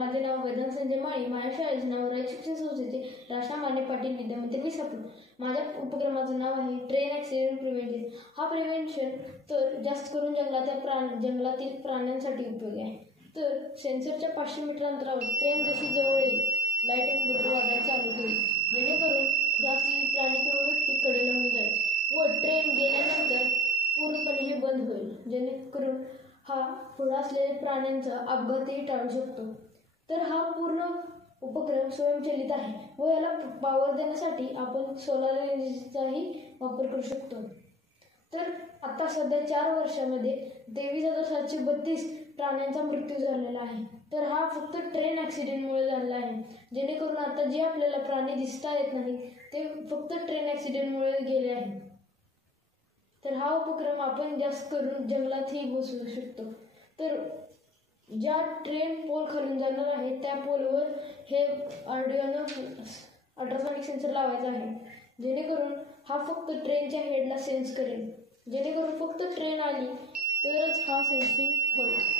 माझे नाव वेदांत संजय माळी. माझ्या शाळेचे नाव रयत शिक्षण संस्थेचे राशा माने पाटील विद्यामंदिर विसापूर. माझ्या उपक्रमाचं नाव आहे ट्रेन ॲक्सिडेंट प्रिव्हेंशन. हा प्रिव्हेंशन तर जास्त करून जंगलातील प्राण्यांसाठी उपयोगी आहे. तर सेन्सरच्या 500 मीटर अंतरावर ट्रेन जशी जवळ येईल, लाईट आणि बटन वाजायला चालू होईल, जेणेकरून पुढे असलेले प्राणी किंवा व्यक्ती कडेला होऊन जाईल व ट्रेन गेल्यानंतर पूर्णपणे हे बंद होईल, जेणेकरून हा पुढे असलेल्या प्राण्यांचा अपघातही टाळू शकतो. तर हा पूर्ण उपक्रम स्वयंचलित आहे व याला पावर देण्यासाठी आपण सोलार एनर्जीचाही वापर करू शकतो. तर आता सध्या 4 वर्षामध्ये 23,732 प्राण्यांचा मृत्यू झालेला आहे. तर हा फक्त ट्रेन ॲक्सिडेंटमुळे झालेला आहे, जेणेकरून आता जे आपल्याला प्राणी दिसता येत नाही ते फक्त ट्रेन ॲक्सिडेंटमुळे गेले आहे. तर हा उपक्रम आपण जास्त करून जंगलातही बसवू शकतो. तर ज्या ट्रेन पोल खालून जाणार आहे त्या पोलवर हे आर्डिनो अल्ट्रासॉनिक सेन्सर लावायचा आहे, जेणेकरून हा फक्त ट्रेनच्या हेडला सेन्स करेल, जेणेकरून फक्त ट्रेन आली तरच हा सेन्सिंग होईल.